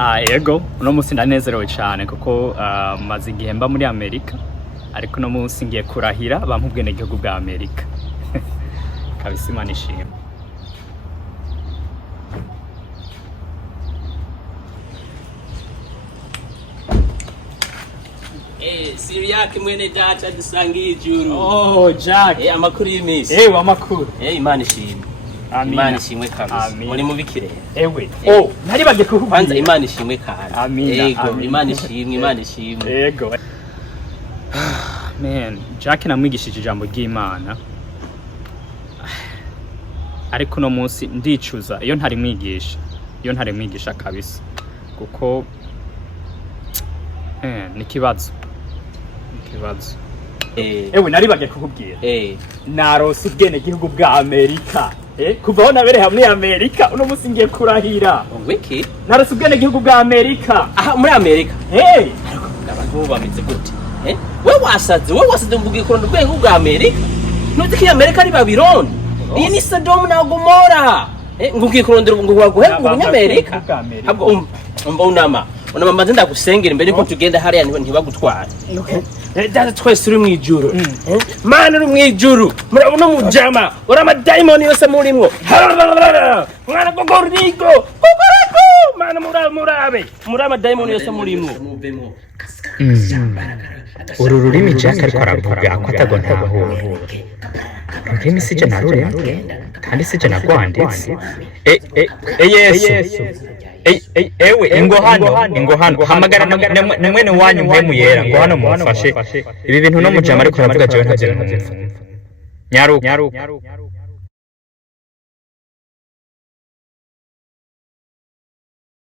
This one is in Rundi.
Yego uno munsi ndanezerewe cyane kuko maze igihe mba muri Amerika ariko uno munsi ngiye kurahira bampa ubwenegihugu bwa Amerika kabisa Imana ishimwe. Siriaki mwene data dusangiye ijuru. Oh Jack. Amakuru y'imisi. Amakuru. Imana ishimwe. Imana ishimwe kabisa. Muri mu bikire. Nari bagiye kuvuga. Kwanza Imana ishimwe kandi. Amina. Imana ishimwe, Imana ishimwe. Yego. Man, Jack namwigishije ijambo ry'Imana. Ariko no munsi ndicuza iyo ntari mwigisha kabisa. Kuko nikibazo. Nari bagiye kukubwira. Narose ubwenegihugu bwa Amerika. Kuva aho nabere hamwe Amerika uno munsi ngiye kurahira. Wiki? Narose ubwenegihugu bwa Amerika. Aha muri Amerika. Abantu bameze gute? We wasaze mvugiye kurondera ubwenegihugu bwa Amerika. Nuzi ko Amerika ari Babylon. Iyi ni Sodom na Gomora. Ngugiye kurondera ngo waguhe Amerika. Habwo unama maze ndagusengera imbere yuko tugenda hariya ntibagutwara. Data twese turi mwijuru. Mana uri mwijuru. Murabona mujama. Ora amadayimoni yose murimwo. Mwana gogorigo. Mana murabe. Muri amadayimoni yose murimwo. Uru rurimi Jack ariko aravuga ko atagontaho. Rurimi sije naruremwe kandi sije nagwanditse. Yesu. Ewe ingo hano hamagara na mwene wanyu mpemu yera ngo hano mufashe ibi bintu no mujama ariko aravuga jewe ntavyo numva. Nyaruka